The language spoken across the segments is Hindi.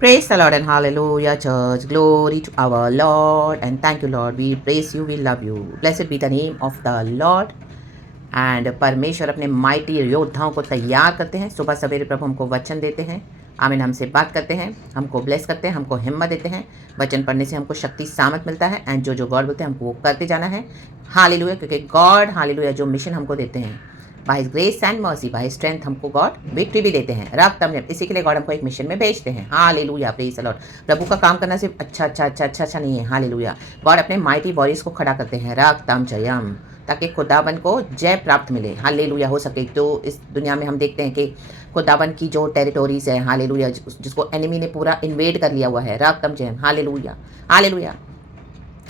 Praise the Lord and hallelujah, church. Glory to our Lord and thank you, Lord. We praise you, we love you. Blessed be the name of the Lord. And परमेश्वर अपने माइटी योद्धाओं को तैयार करते हैं। सुबह सवेरे प्रभु हमको वचन देते हैं। आमीन। हमसे बात करते हैं, हमको ब्लेस करते हैं, हमको हिम्मत देते हैं। वचन पढ़ने से हमको शक्ति सामर्थ मिलता है एंड जो गॉड बोलते हैं हमको वो करते जाना है। हालेलुया, क्योंकि गॉड हालेलुया जो मिशन हमको देते हैं by his grace and mercy, by strength हमको गॉड विक्ट्री भी देते हैं। रब तब इसी के लिए गॉड हमको एक मिशन में भेजते हैं। Hallelujah, praise the lord. प्रभु का काम करना सिर्फ अच्छा नहीं है। हालेलुया, गॉड अपने माइटी वॉरियर्स को खड़ा करते हैं। रब तम जयम, ताकि खुदावन को जय प्राप्त मिले। हालेलुया हो सके। तो इस दुनिया में हम देखते हैं कि खुदावन की जो टेरिटोरीज है, हालेलुया, जिसको एनिमी ने पूरा इन्वेड कर लिया हुआ है, रब तम जयम। Hallelujah, hallelujah.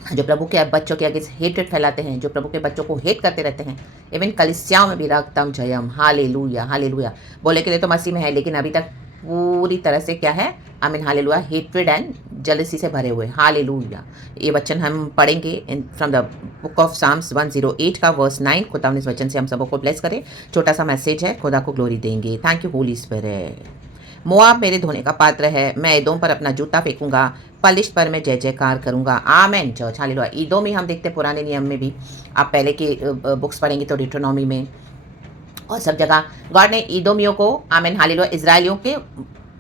जो प्रभु के बच्चों के आगे हेट्रेड फैलाते हैं, जो प्रभु के बच्चों को हेट करते रहते हैं, इवन कलिसियाओं में भी रक्तम जयम। Hallelujah, hallelujah. बोले के लिए तो मसीह में है, लेकिन अभी तक पूरी तरह से क्या है, I mean hallelujah, hatred and jealousy से भरे हुए। हालेलुया। ये वचन हम पढ़ेंगे from the book of Psalms 108 का वर्स 9। खुदा इस वचन से हम सबको ब्लेस करें। छोटा सा मैसेज है, खुदा को ग्लोरी देंगे। Thank you Holi spirit. Moab मेरे धोने का पात्र है, मैं एदोम पर अपना जूता फेंकूंगा, पलिश्त पर मैं जय जयकार करूंगा। आमेन चर्च। हालेलुया। ईदोम ही हम देखते हैं पुराने नियम में भी, आप पहले की बुक्स पढ़ेंगे तो डिट्रोनॉमी में और सब जगह गॉड ने ईदोमियों को, आमेन हालेलुया, इजराइलियों के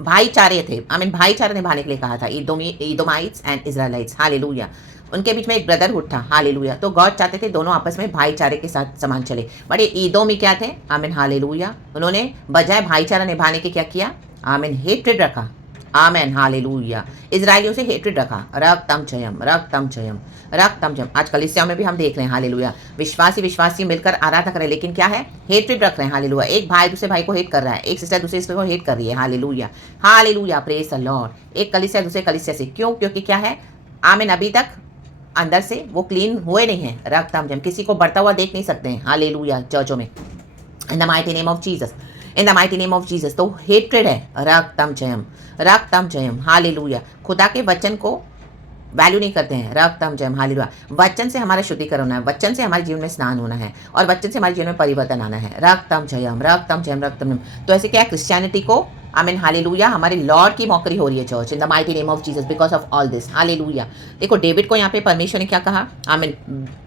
भाईचारे थे, आमीन, भाईचारा निभाने के लिए कहा था। ईदोमाइट्स एंड इजराइलाइट्स। हालेलुया। उनके बीच में एक ब्रदरहुड था। हालेलुया। तो गॉड चाहते थे दोनों आपस में भाईचारे के साथ समान चले। बट ये ईदोमी क्या थे, आमीन हालेलुया, उन्होंने बजाय भाईचारा निभाने के क्या किया, आमीन, हेट्रेड रखा। Amen hallelujah. इजराइलियों से हेट्रेड रखा। रक्तम जयम, रक्तम जयम, रक्तम जयम। आज कलीसिया में भी हम देख रहे हैं, हालेलुया, विश्वासी मिलकर आराधना कर रहे हैं, लेकिन क्या है, हेट्रेड रख रहे हैं। हालेलुया। एक भाई दूसरे भाई को हेट कर रहा है, एक सिस्टर दूसरे सिस्टर को हेट कर रही है। Hallelujah, hallelujah, praise the Lord. एक कलीसिया दूसरे कलीसिया से, क्यों? क्योंकि क्या है, आमीन, अभी तक अंदर से वो क्लीन हुए नहीं है। रक्तम जयम। किसी को बढ़ता हुआ देख नहीं सकते हैं। हालेलुया, चर्चों में, इन the mighty name of Jesus, in the mighty name of Jesus. तो हेट्रेड है। रक्तम जयम, रक्तम जयम। हालेलुया। खुदा के वचन को वैल्यू नहीं करते हैं। रक्तम जयम, हालेलुया। वचन से हमारा शुद्धिकरण होना है, वचन से हमारे जीवन में स्नान होना है और वचन से हमारे जीवन में परिवर्तन आना है। रक्तम जयम, रक्तम जयम, रक्तम जयम। तो ऐसे क्या है, क्रिश्चियनिटी को, आमीन हालेलुया, हमारे लॉर्ड की मौकरी हो रही है church, in the mighty name of Jesus, because of all this. Hallelujah. देखो डेविड को यहाँ पे परमेश्वर ने क्या कहा, आमीन,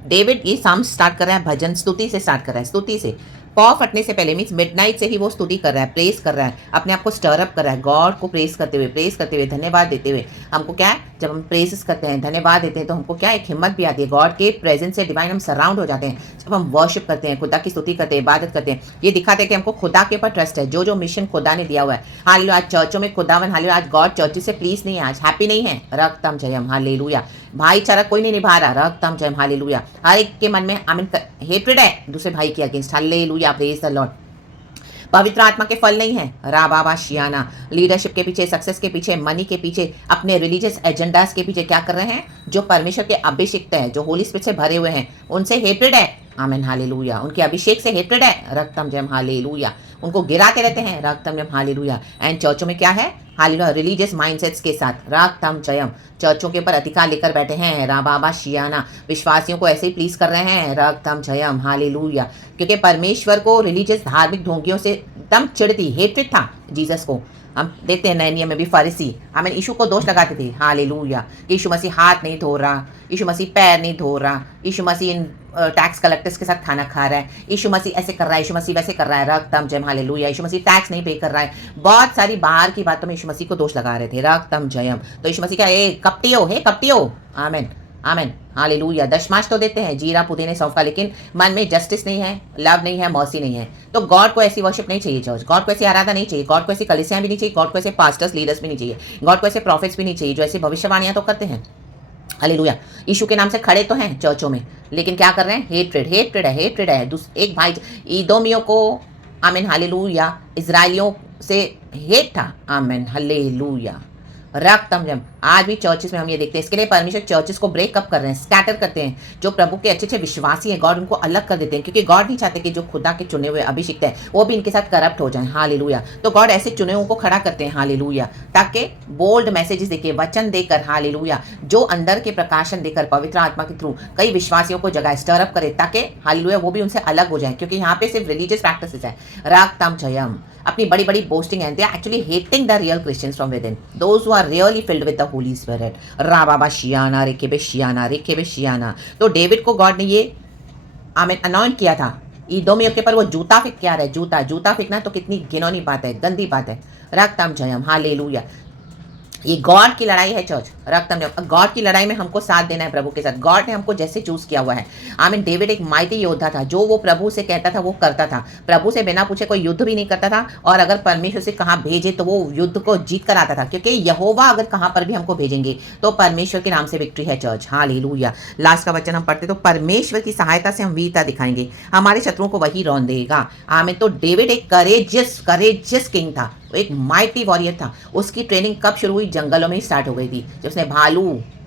डेविड ये साम स्टार्ट कर रहा है, भजन स्तुति से स्टार्ट कर रहा है, स्तुति से। पौ फटने से पहले मीन्स मिडनाइट से ही वो स्तुति कर रहा है, प्रेस कर रहा है, अपने आप को स्टरअप कर रहा है, गॉड को प्रेस करते हुए, धन्यवाद देते हुए। हमको क्या है, जब हम प्रेसेस करते हैं, धन्यवाद देते हैं, तो हमको क्या एक हिम्मत भी आती है। गॉड के प्रेजेंस से डिवाइन हम सराउंड हो जाते हैं। जब हम वर्शिप करते हैं, खुदा की स्तुति करते हैं, इबादत करते हैं, ये दिखाते हैं कि हमको खुदा के ऊपर ट्रस्ट है, जो मिशन खुदा ने दिया हुआ है। हालेलुया। आज चर्चों में खुदावन, हालेलुया, आज गॉड चर्च से प्लीज नहीं है, आज हैप्पी नहीं है। रक्तम जयम, हालेलुया। भाईचारा कोई नहीं निभा रहा। रक्तम जयम, हालेलुया। हर एक के मन में आमीन हेट्रेड है दूसरे भाई के against. Hallelujah, praise the Lord. पवित्र आत्मा के फल नहीं है। राबाबा शियाना। लीडरशिप के पीछे, सक्सेस के पीछे, मनी के पीछे, अपने रिलीजियस एजेंडास के पीछे क्या कर रहे हैं, जो परमेश्वर के अभिषिक्त है, जो होली स्पिरिट से भरे हुए हैं, उनसे हेट्रेड है। आमीन हालेलुया। उनके अभिषेक से हेट्रेड है। रक्तम जयम, हालेलुया। उनको गिराते रहते हैं। रक्तम जयम, हालेलुया। एंड चर्चों में क्या है, हालेलुया, रिलीजियस माइंडसेट्स के साथ रक्तम जयम, चर्चों के ऊपर अधिकार लेकर बैठे हैं। राबाबा शियाना। विश्वासियों को ऐसे ही प्लीज कर रहे हैं। रक्तम जयम, हालेलुया। क्योंकि परमेश्वर को रिलीजियस धार्मिक ढोंगियों से एकदम चिढ़ती, हेट्रेड था जीसस को। हम देखते हैं नए नियम में भी फरीसी हमें यीशु को दोष लगाते थे। हालेलुया। यीशु मसीह हाथ नहीं धो रहा, यीशु मसीह पैर नहीं धो रहा, यीशु मसीह इन टैक्स कलेक्टर्स के साथ खाना खा रहा है, यीशु मसीह ऐसे कर रहा है, यीशु मसीह वैसे कर रहा है। रक्तम जयम, हालेलुया। यीशु मसीह टैक्स नहीं पे कर रहा है। बहुत सारी बाहर की बातों में यीशु मसीह को दोष लगा रहे थे। रक्तम जयम। तो यीशु मसीह क्या, ए कपटियो, हे कपटियो, आमीन, आमीन हालेलुया। दशमाश तो देते हैं, जीरा पुदीने सौंफ का, लेकिन मन में जस्टिस नहीं है, लव नहीं है, मर्सी नहीं है। तो गॉड को ऐसी वर्शिप नहीं चाहिए चर्च, गॉड को ऐसी आराधना नहीं चाहिए, गॉड को ऐसी कलीसियां भी नहीं चाहिए, गॉड को ऐसे पास्टर्स लीडर्स भी नहीं चाहिए, गॉड को ऐसे प्रॉफिट्स भी नहीं चाहिए जो ऐसे भविष्यवाणियां तो करते हैं। हालेलुया। यीशु के नाम से खड़े तो हैं चर्चों में, लेकिन क्या कर रहे हैं, हेट्रेड, हेट्रेड है, हेट्रेड है। एक भाई ईदोमियों को, आमीन हालेलुया, इजराइलियों से हेट था। आमीन हालेलुया। रक्तम जम। आज भी चर्चेस में हम ये देखते हैं, इसके लिए परमेश्वर चर्चेस को ब्रेकअप कर रहे हैं, स्कैटर करते हैं। जो प्रभु के अच्छे अच्छे विश्वासी हैं, गॉड उनको अलग कर देते हैं, क्योंकि गॉड नहीं चाहते कि जो खुदा के चुने हुए अभिषिक्त है वो भी इनके साथ करप्ट हो जाए। हालेलुया। तो गॉड ऐसे चुने हुए को खड़ा करते हैं। हालेलुया। ताकि बोल्ड मैसेजेस देके, वचन देकर, हालेलुया, जो अंदर के प्रकाशन देकर पवित्र आत्मा के थ्रू कई विश्वासियों को जगह स्टरअप करे, ताकि हालेलुया वो भी उनसे अलग हो जाए, क्योंकि यहाँ पे सिर्फ रिलीजियस प्रैक्टिसेस है। रक्तम जयम, अपनी बड़ी बड़ी बोस्टिंग है, they are actually hating the real Christians from within, those who are really filled with the Holy Spirit. रा बाबा शियाना रेके शियाना रेके शियाना। तो डेविड को गॉड ने ये आमीन अनॉइंट किया था, इदोमियों के पर वो जूता फेंक के आ रहा है, जूता जूता फेंकना तो कितनी घिनौनी बात है, गंदी बात है। रक्तम जयम हालेलुया। ये गॉड की लड़ाई है चर्च, रक्तम गॉड की लड़ाई में हमको साथ देना है प्रभु के साथ। गॉड ने हमको जैसे चूज किया हुआ है। आमीन। डेविड एक माइटी योद्धा था, जो वो प्रभु से कहता था वो करता था, प्रभु से बिना पूछे कोई युद्ध भी नहीं करता था, और अगर परमेश्वर से कहाँ भेजे तो वो युद्ध को जीत कर आता था, क्योंकि यहोवा अगर कहाँ पर भी हमको भेजेंगे तो परमेश्वर के नाम से विक्ट्री है चर्च। हालेलुया। लास्ट का वचन हम पढ़ते तो परमेश्वर की सहायता से हम वीरता दिखाएंगे, हमारे शत्रुओं को वही रौंद देगा। आमीन। तो डेविड एक करेजियस किंग था, एक माइटी वॉरियर था। उसकी ट्रेनिंग कब शुरू हुई? जंगलों में ही स्टार्ट हो गई थी, जब उसने भालू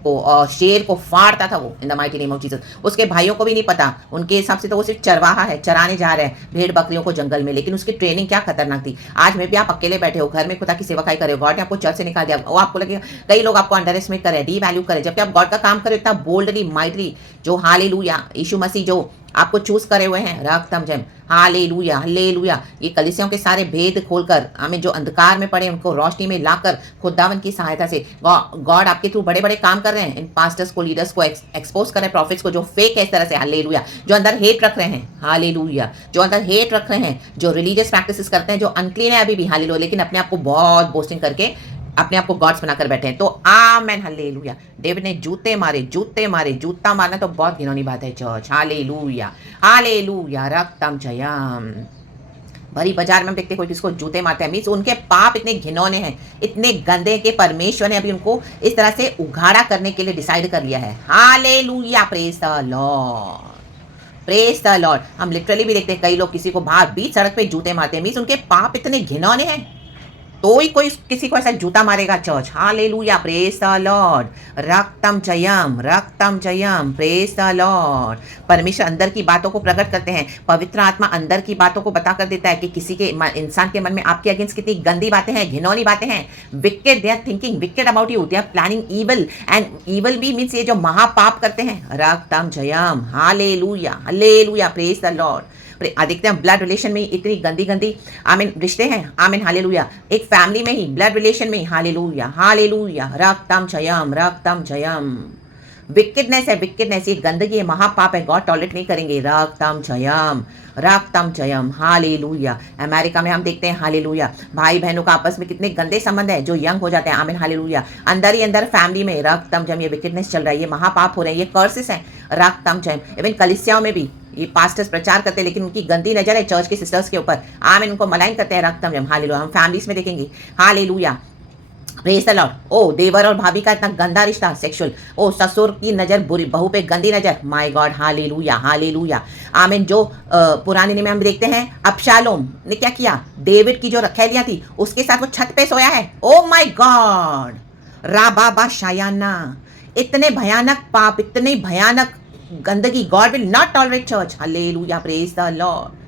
को और शेर को फाड़ता था वो, इन the mighty name of Jesus. उसके भाइयों को भी नहीं पता, उनके हिसाब से तो वो सिर्फ चरवाहा है, चराने जा रहे हैं भेड़ बकरियों को जंगल में, लेकिन उसकी ट्रेनिंग क्या खतरनाक थी। आज में भी आप अकेले बैठे हो घर में, खुदा की सेवकाई करे हो, गॉड ने आपको चर्च से निकाल दिया, वो आपको लगे कई लोग आपको अंडर एस्टिमेट करें, डी वैल्यू करें, जबकि आप गॉड का काम करें इतना बोल्डली माइटली, जो हालेलुया यीशु मसीह जो आपको चूज करे हुए हैं। रक्तम जयम हालेलुया हालेलुया। ये कलीसियों के सारे भेद खोलकर हमें जो अंधकार में पड़े उनको रोशनी में लाकर खुदावन की सहायता से गॉड आपके थ्रू बड़े बड़े काम कर रहे हैं। इन पास्टर्स को, लीडर्स को एक्सपोज कर रहे हैं, प्रॉफिट्स को जो फेक है इस तरह से। हालेलुया। जो अंदर हेट रख रहे हैं, हालेलुया, जो अंदर हेट रख रहे हैं, जो रिलीजियस प्रैक्टिसेस करते हैं, जो अनक्लीन है अभी भी, हालेलुया, लेकिन अपने आप को बहुत बोस्टिंग करके अपने आप को गॉड्स बनाकर बैठे हैं। तो आमेन हालेलुया। डेविड ने जूते मारे, जूता मारना तो बहुत घिनौनी बात है चर्च। Hallelujah hallelujah. रक्तम जयम। भरी बाजार में हम देखते कोई किसको जूते मारते हैं, मीन्स उनके पाप इतने घिनौने हैं, इतने गंदे के परमेश्वर ने अभी उनको इस तरह से उघाड़ा करने के लिए डिसाइड कर लिया है। Hallelujah. Praise the Lord, praise the Lord. हम लिटरली भी देखते हैं कई लोग किसी को बाहर बीच सड़क पे जूते मारते हैं, मीन्स उनके पाप इतने घिनौने हैं, तो ही कोई किसी को ऐसा जूता मारेगा church. Hallelujah. Praise the lord. रक्तम जयम। Praise the lord. परमेश्वर अंदर की बातों को प्रकट करते हैं, पवित्र आत्मा अंदर की बातों को बता कर देता है कि किसी के इंसान के मन में आपके अगेंस्ट कितनी गंदी बातें हैं, घिनौनी बातें हैं। Wicked, they are thinking wicked about you, they are planning evil, and evil भी मीन्स ये जो महापाप करते हैं। रक्तम जयम। Hallelujah hallelujah. Praise the lord. देखते हैं ब्लड रिलेशन में इतनी गंदी गंदी आमीन रिश्ते हैं। आमीन हालेलुया। एक फैमिली में ही, ब्लड रिलेशन में ही। Hallelujah hallelujah. रक्तम जयम। विकेडनेस है, विकेडनेस, ये गंदगी है, महापाप है, गॉड टॉलरेट नहीं करेंगे। रक्तम जयम। हालेलुया। अमेरिका में हम देखते हैं हालेलुया, भाई बहनों का आपस में कितने गंदे संबंध है जो यंग हो जाते हैं। आमीन हालेलुया। अंदर ही अंदर फैमिली में रक्तम जयम, ये विकेडनेस चल रहा है, ये महापाप हो रहे हैं, ये कर्सेस हैं। रक्तम जयम। इवन कलीसियाओं में भी ये पास्टर्स प्रचार करते हैं, लेकिन उनकी गंदी नजर है चर्च के सिस्टर्स के ऊपर। आमीन। उनको मलाइन करते हैं। रक्तम जयम। हालेलुया। हम फैमिलीज में देखेंगे। हालेलुया। Praise the lord. ओ देवर और भाभी का इतना गंदा रिश्ता, सेक्सुअल। ओ ससुर की नजर बुरी, बहू पे गंदी नजर। My God. Hallelujah hallelujah. आमीन। जो पुराने में हम देखते हैं अबशालोम ने क्या किया, डेविड की जो रखैलियां थी उसके साथ वो छत पे सोया है। Oh my God. राबाबा शायाना। इतने भयानक पाप, इतने भयानक गंदगी, God will not tolerate church. Hallelujah. Praise the lord.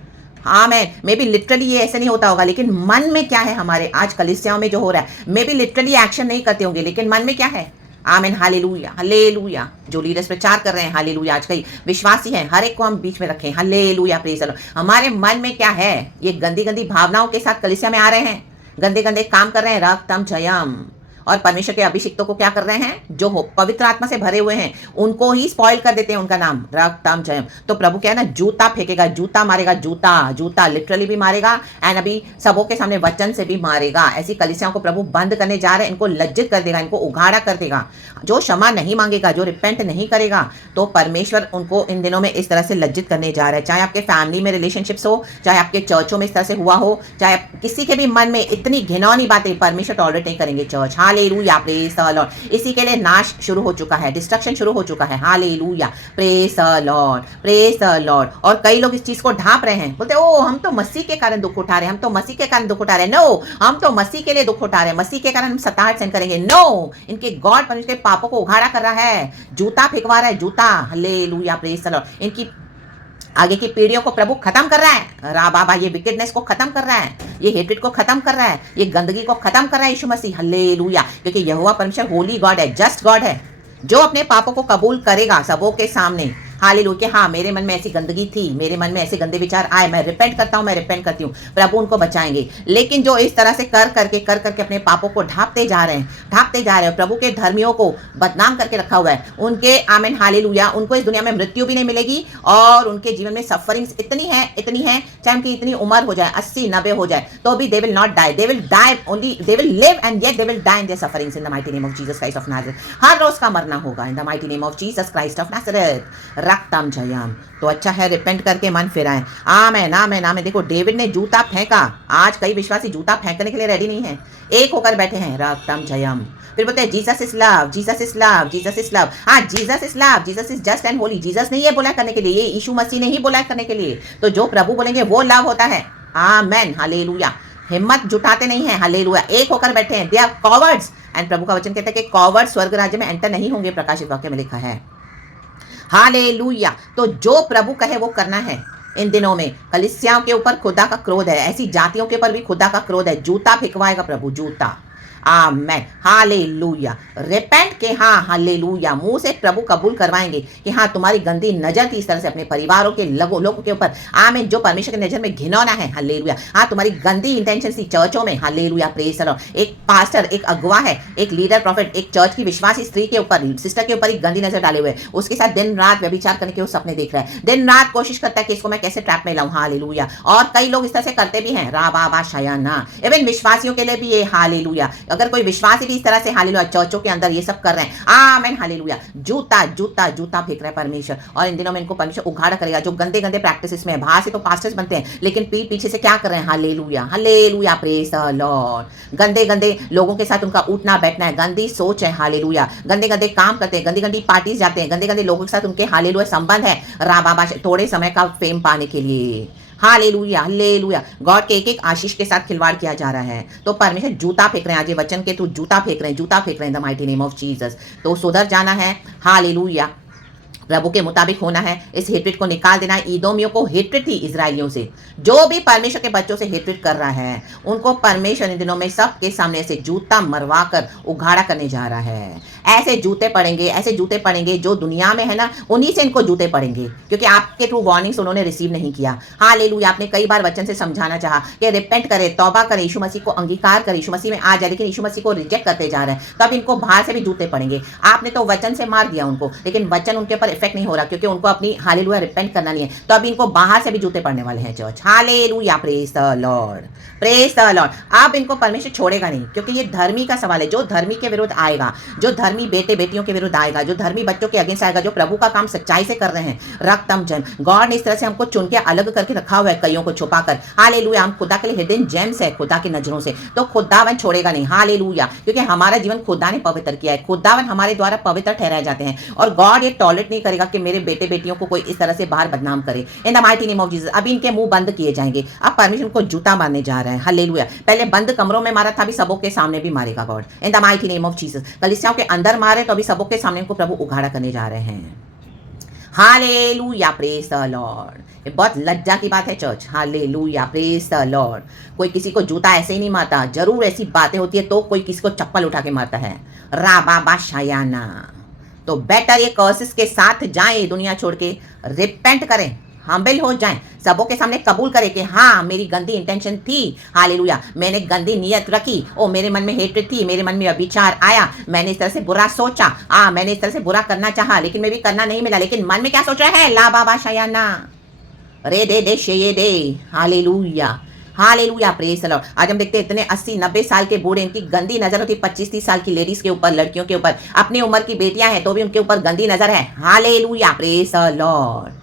Amen. Maybe literally ये ऐसे नहीं होता होगा, लेकिन मन में क्या है हमारे आज कलीसियाओं में जो हो रहा है, मे बी लिटरली एक्शन नहीं करते होंगे, लेकिन मन में क्या है। Amen hallelujah hallelujah. जो लीडर्स प्रचार कर रहे हैं हालेलुया, आज कई विश्वासी हैं, हर एक को हम बीच में रखें। हालेलुया। Praise the Lord. हमारे मन में क्या है, ये गंदी गंदी भावनाओं के साथ कलीसिया में आ रहे हैं, गंदे गंदे काम कर रहे हैं। रक्तम जयम। और परमेश्वर के अभिषिक्तों को क्या कर रहे हैं, जो हो पवित्र आत्मा से भरे हुए हैं, उनको ही स्पॉइल कर देते हैं उनका नाम। रक्तम जयम। तो प्रभु क्या है ना, जूता फेंकेगा, जूता मारेगा, जूता लिटरली भी मारेगा, एंड अभी सबों के सामने वचन से भी मारेगा। ऐसी कलीसियाओं को प्रभु बंद करने जा रहे हैं, इनको लज्जित कर देगा, इनको उघाड़ा कर देगा। जो क्षमा नहीं मांगेगा, जो रिपेंट नहीं करेगा, तो परमेश्वर उनको इन दिनों में इस तरह से लज्जित करने जा रहे हैं। चाहे आपके फैमिली में रिलेशनशिप्स हो, चाहे आपके चर्चों में इस तरह से हुआ हो, चाहे किसी के भी मन में इतनी घिनौनी बातें, परमेश्वर टॉलरेट नहीं करेंगे church. Hallelujah. Praise the Lord. इसी के लिए नाश शुरू हो चुका है, डिस्ट्रक्शन शुरू हो चुका है। Hallelujah. Praise the Lord, praise the Lord. और कई लोग इस चीज को ढांप रहे हैं, बोलते ओ हम तो मसीह के कारण दुख उठा रहे हैं, हम तो मसीह के कारण दुख उठा रहे हैं। नो, हम तो मसीह के लिए दुख उठा रहे हैं, मसीह के कारण हम सताहट सहन करेंगे। नो, इनके गॉड परमेश्वर के पापों को उघाड़ा कर रहा है, जूता फेंकवा रहा है, जूता। हालेलुया। Praise the Lord. इनकी आगे की पीढ़ियों को प्रभु खत्म कर रहा है। रा बाबा, ये विकेडनेस को खत्म कर रहा है, ये हेट्रेड को खत्म कर रहा है, ये गंदगी को खत्म कर रहा है यीशु मसीह। हालेलुया। क्योंकि यहोवा परमेश्वर होली गॉड है, जस्ट गॉड है, जो अपने पापों को कबूल करेगा सबों के सामने, हालेलुया कि हाँ मेरे मन में ऐसी गंदगी थी, मेरे मन में ऐसे गंदे विचार आए, मैं रिपेंट करता हूँ, मैं रिपेंट करती हूँ, प्रभु उनको बचाएंगे। लेकिन जो इस तरह से कर करके अपने पापों को ढांपते जा रहे हैं, प्रभु के धर्मियों को बदनाम करके रखा हुआ है, उनके आमेन हालेलुया, उनको इस दुनिया में मृत्यु भी नहीं मिलेगी और उनके जीवन में सफरिंग्स इतनी है, चाहे उनकी इतनी उम्र हो जाए 80-90 हो जाए तो भी they will not die, they will die only, they will live and yet they will die in their sufferings in the mighty name of Jesus Christ of Nazareth. हर रोज का मरना होगा in the mighty name of Jesus Christ of Nazareth. रक्तम जयम। तो अच्छा है रिपेंट करके मन फिराएं। आमेन आमेन आमेन। देखो डेविड ने जूता फेंका, आज कई विश्वासी जूता फेंकने के लिए रेडी नहीं है, एक होकर बैठे हैं। रक्तम जयम। फिर बोलते हैं Jesus is love, Jesus is love, Jesus is love. हाँ Jesus is love, Jesus is just and holy. Jesus नहीं है बोला करने के लिए, ये यीशु मसीह नहीं बोला करने के लिए, तो जो प्रभु बोलेंगे वो लव होता है। Amen hallelujah. हिम्मत जुटाते नहीं है, हालेलुया, एक होकर बैठे हैं। दे आर कॉवर्ड्स एंड प्रभु का वचन कहता है कि कॉवर्ड स्वर्ग राज्य में एंटर नहीं होंगे, प्रकाशित वाक्य में लिखा है। हालेलुया। तो जो प्रभु कहे वो करना है। इन दिनों में कलीसियाओं के ऊपर खुदा का क्रोध है, ऐसी जातियों के ऊपर भी खुदा का क्रोध है। जूता फेंकवाएगा प्रभु, जूता। Amen hallelujah. रिपेंट के हाँ हालेलुया, मुंह से प्रभु कबूल करवाएंगे कि हाँ तुम्हारी गंदी नजर थी इस तरह से अपने परिवारों के लोगों के ऊपर। आमेन। जो परमेश्वर की नजर में घिनौना है, हालेलुया। हाँ तुम्हारी गंदी इंटेंशन थी चर्चों में, हालेलुया, प्रेज द लॉर्ड। एक पास्टर, एक अगुवा है, एक लीडर प्रॉफिट, एक चर्च की विश्वासी स्त्री के ऊपर, सिस्टर के ऊपर एक गंदी नजर डाले हुए, उसके साथ दिन रात व्यभिचार करने के वो सपने देख रहा है, दिन रात कोशिश करता है कि इसको मैं कैसे ट्रैप में लाऊं, हालेलुया। और कई लोग इस तरह से करते भी हैं, राबा शायाना। इवन विश्वासियों के लिए भी ये हालेलुया। अगर कोई विश्वासी भी इस तरह से हालेलुया चर्चों के अंदर ये सब कर रहे हैं, आमेन हालेलुया, जूता जूता जूता फेंक रहा है परमेश्वर। और इन दिनों में इनको परमेश्वर उघाड़ करेगा, जो गंदे गंदे प्रैक्टिसेस में बाहर से तो पास्टर्स बनते हैं लेकिन पीठ पीछे से क्या कर रहे हैं, hallelujah hallelujah, praise the Lord. गंदे गंदे लोगों के साथ उनका उठना बैठना है, गंदी सोच है, हालेलुया। गंदे गंदे काम करते हैं, गंदी गंदी पार्टीज जाते हैं, गंदे गंदे लोगों के साथ उनके हालेलुया संबंध है, राबाबा, थोड़े समय का फेम पाने के लिए। Hallelujah hallelujah. गॉड के एक एक आशीष के साथ खिलवाड़ किया जा रहा है। तो परमेश्वर जूता फेंक रहे हैं, आज ये वचन के थ्रू जूता फेंक रहे हैं, जूता फेंक रहे हैं the mighty name of Jesus. तो सुधर जाना है, हालेलुया, प्रभु के मुताबिक होना है, इस हेट्रेड को निकाल देना है। ईदोमियों को हेट्रेड थी इजराइलियों से, जो भी परमेश्वर के बच्चों से हेट्रेड कर रहा है उनको परमेश्वर इन दिनों में सबके सामने ऐसे जूता मरवा कर उघाड़ा करने जा रहा है। ऐसे जूते पड़ेंगे, ऐसे जूते पड़ेंगे जो दुनिया में है ना, उन्हीं से इनको जूते पड़ेंगे, क्योंकि आपके थ्रू वार्निंग्स उन्होंने रिसीव नहीं किया। हालेलुया। आपने कई बार वचन से समझाना चाहा कि रिपेंट करे, तौबा करे, यीशु मसीह को अंगीकार करे, यीशु मसीह में आ जाए, लेकिन यीशु मसीह को रिजेक्ट करते जा रहे हैं, तब इनको बाहर से भी जूते पड़ेंगे। आपने तो वचन से मार दिया उनको, लेकिन वचन उनके ऊपर इफेक्ट नहीं हो रहा, क्योंकि उनको अपनी हालेलुया रिपेंट करना नहीं है, तो अभी इनको बाहर से भी जूते पड़ने वाले हैं church. Hallelujah, praise the Lord, praise the Lord. अब इनको परमेश्वर छोड़ेगा नहीं, क्योंकि ये धर्मी का सवाल है। जो धर्मी के विरुद्ध आएगा, जो धर्मी बेटे बेटियों के विरुद्ध आएगा, जो धर्मी बच्चों के अगेंस्ट आएगा, जो प्रभु का काम सच्चाई से कर रहे हैं, रक्तम जन। गॉड ने इस तरह से हमको चुन के अलग करके रखा हुआ है, कईयों को छुपा कर। हालेलुया। हम खुदा के लिए हिडन जेम्स है खुदा की नजरों से, तो खुदावन छोड़ेगा नहीं। हालेलुया। क्योंकि हमारा जीवन खुदा ने पवित्र किया है, खुदावन हमारे द्वारा पवित्र ठहराए जाते हैं, और गॉड ये टॉलरेट नहीं करेगा कि मेरे बेटे बेटियों को कोई इस तरह से बाहर बदनाम करे। इन the mighty name of Jesus. अभी इनके मुंह बंद किए जाएंगे, अब परमेश्वर को जूता मारने जा रहा है। हालेलुया। पहले बंद कमरों में मारा था, अभी सबों के सामने भी मारेगा God, in the mighty name of Jesus. कलीसियाओं के अंदर मारे तो अभी सबों के सामने इनको प्रभु उघाड़ा करने जा रहे हैं। Hallelujah, praise the Lord. ये बहुत लज्जा की बात है church. Hallelujah, praise the Lord. कोई किसी को जूता ऐसे ही नहीं मारता, जरूर ऐसी बातें होती है तो कोई किसी को चप्पल उठा के मारता है। राबाबा शायाना। तो बेटर ये कर्सेस के साथ जाएं, दुनिया छोड़ के रिपेंट करें, हम्बल हो जाएं, सबों के सामने कबूल करें कि हाँ मेरी गंदी इंटेंशन थी, हालेलुया, मैंने गंदी नियत रखी, ओ मेरे मन में हेट्रेड थी, मेरे मन में विचार आया, मैंने इस तरह से बुरा सोचा, मैंने इस तरह से बुरा करना चाहा, लेकिन मैं भी करना नहीं मिला, लेकिन मन में क्या सोच रहा है, ला बाबा शयाना रे दे शे दे। Hallelujah hallelujah, praise the lord. आज हम देखते हैं इतने 80-90 साल के बूढ़े, इनकी गंदी नजर होती है 25-30 साल की लेडीज के ऊपर, लड़कियों के ऊपर, अपनी उम्र की बेटियां हैं तो भी उनके ऊपर गंदी नजर है। Hallelujah, praise the Lord.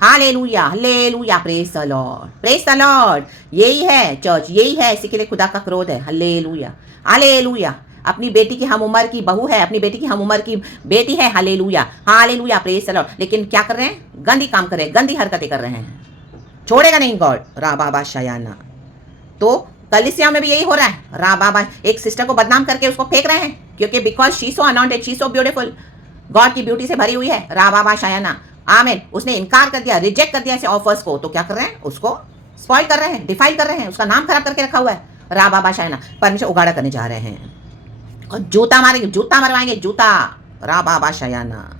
Hallelujah hallelujah, praise the Lord, praise the Lord. यही है चर्च, यही है, इसी के लिए खुदा का क्रोध है। Hallelujah hallelujah. अपनी बेटी की हम उम्र की बहू है, अपनी बेटी की हम उम्र की बेटी है, hallelujah hallelujah, praise the Lord, लेकिन क्या कर रहे हैं, गंदी काम कर रहे हैं, गंदी हरकतें कर रहे हैं। छोड़ेगा नहीं गॉड, राबाबा शयाना। तो कलीसिया में भी यही हो रहा है, राबाबा एक सिस्टर को बदनाम करके उसको फेंक रहे हैं, क्योंकि because she so anointed, she so beautiful, God की ब्यूटी से भरी हुई है, राबाबा शयाना। आमेन। उसने इनकार कर दिया, रिजेक्ट कर दिया ऐसे ऑफर्स को, तो क्या कर रहे हैं, उसको स्पॉइल कर रहे हैं, डिफाइल कर रहे हैं, उसका नाम खराब करके रखा हुआ है। राबाबा शयाना परमेश्वर उगाड़ा करने जा रहे हैं, और जूता मारेंगे, जूता मरवाएंगे, जूता, राबाबा शयाना।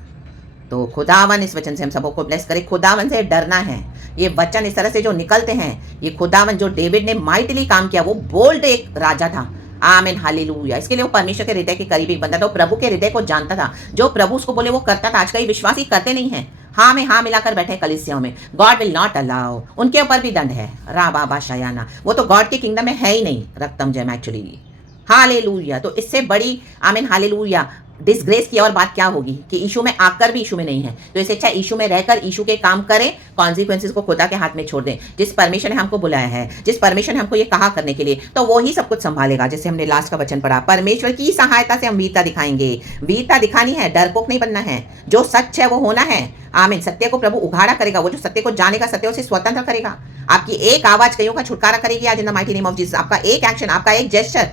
तो खुदावन इस वचन से हम सबों को ब्लेस करे। खुदावन से डरना है। ये वचन इस तरह से जो निकलते हैं, ये खुदावन जो डेविड ने माइटली काम किया, वो बोल्ड एक राजा था। आमीन, हालेलुया। इसके लिए वो परमेश्वर के हृदय के करीबी बंदा था, प्रभु के हृदय को जानता था। जो प्रभु उसको बोले वो करता था। आज कई विश्वासी करते नहीं है, हाँ में हाँ मिलाकर बैठे कलीसियाओं में। गॉड विल नॉट अलाउ, उनके ऊपर भी दंड है। रा बाबा शयाना, वो तो गॉड के किंगडम में है ही नहीं। रक्तम जयम एक्चुअली, हालेलुया। तो इससे बड़ी आमीन हालेलुया डिसग्रेस की और बात क्या होगी कि यीशु में आकर भी यीशु में नहीं है। तो इससे अच्छा यीशु में रहकर यीशु के काम करें, कॉन्सिक्वेंसेस को खुदा के हाथ में छोड़ दें। जिस परमेश्वर ने हमको बुलाया है, जिस परमेश्वर ने हमको ये कहा करने के लिए, तो वो ही सब कुछ संभालेगा। जैसे हमने लास्ट का वचन पढ़ा, परमेश्वर की सहायता से हम वीरता दिखाएंगे। वीरता दिखानी है, डरपोक नहीं बनना है। जो सच है वो होना है। आमीन। सत्य को प्रभु उघाड़ा करेगा। वो जो सत्य को जानेगा, सत्य से स्वतंत्र करेगा। आपकी एक आवाज कईयों का छुटकारा करेगी आज इन the mighty name of Jesus. आपका एक एक्शन, आपका एक जेस्चर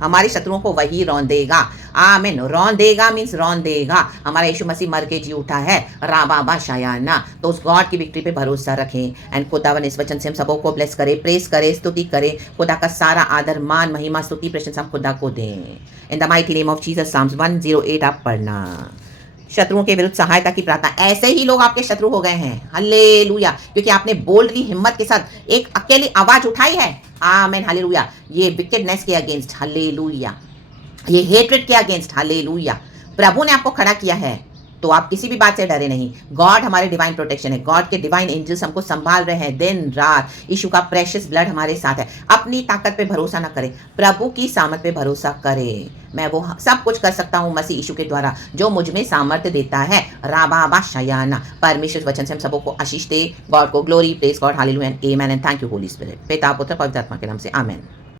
हमारी शत्रुओं को वही रौन देगा। आमीन। रौन देगा मीन्स रौन देगा। हमारा यीशु मसीह मर के जी उठा है। राबा शायाना। तो उस गॉड की विक्ट्री पे भरोसा रखें। एंड खुदावन इस वचन से हम सबों को ब्लेस करे, प्रेस करे, स्तुति करे। खुदा का सारा आदर, मान, महिमा, स्तुति, प्रशंसा खुदा को दें। In the mighty name of Jesus. Psalms 108 आप पढ़ना। शत्रुओं के विरुद्ध सहायता की प्रार्थना। ऐसे ही लोग आपके शत्रु हो गए हैं। हालेलुया। क्योंकि आपने बोल्डली हिम्मत के साथ एक अकेली आवाज उठाई है। आमीन, हालेलुया। ये विकेडनेस के अगेंस्ट, हालेलुया। ये हेट्रेड के अगेंस्ट, हालेलुया। प्रभु ने आपको खड़ा किया है, तो आप किसी भी बात से डरे नहीं। गॉड हमारे डिवाइन प्रोटेक्शन है। गॉड के डिवाइन एंजल्स हमको संभाल रहे हैं दिन रात। यीशु का प्रेशियस ब्लड हमारे साथ है। अपनी ताकत पे भरोसा ना करें, प्रभु की सामर्थ पे भरोसा करें। मैं वो सब कुछ कर सकता हूँ मसीह यीशु के द्वारा जो मुझ में सामर्थ्य देता है। राबा शयाना। परमेश्वर वचन से हम सबों को आशीष दे। गॉड को glory, praise God, hallelujah and amen and thank you Holi spirit. पिता, पुत्र, पवित्र आत्मा के नाम से आमेन।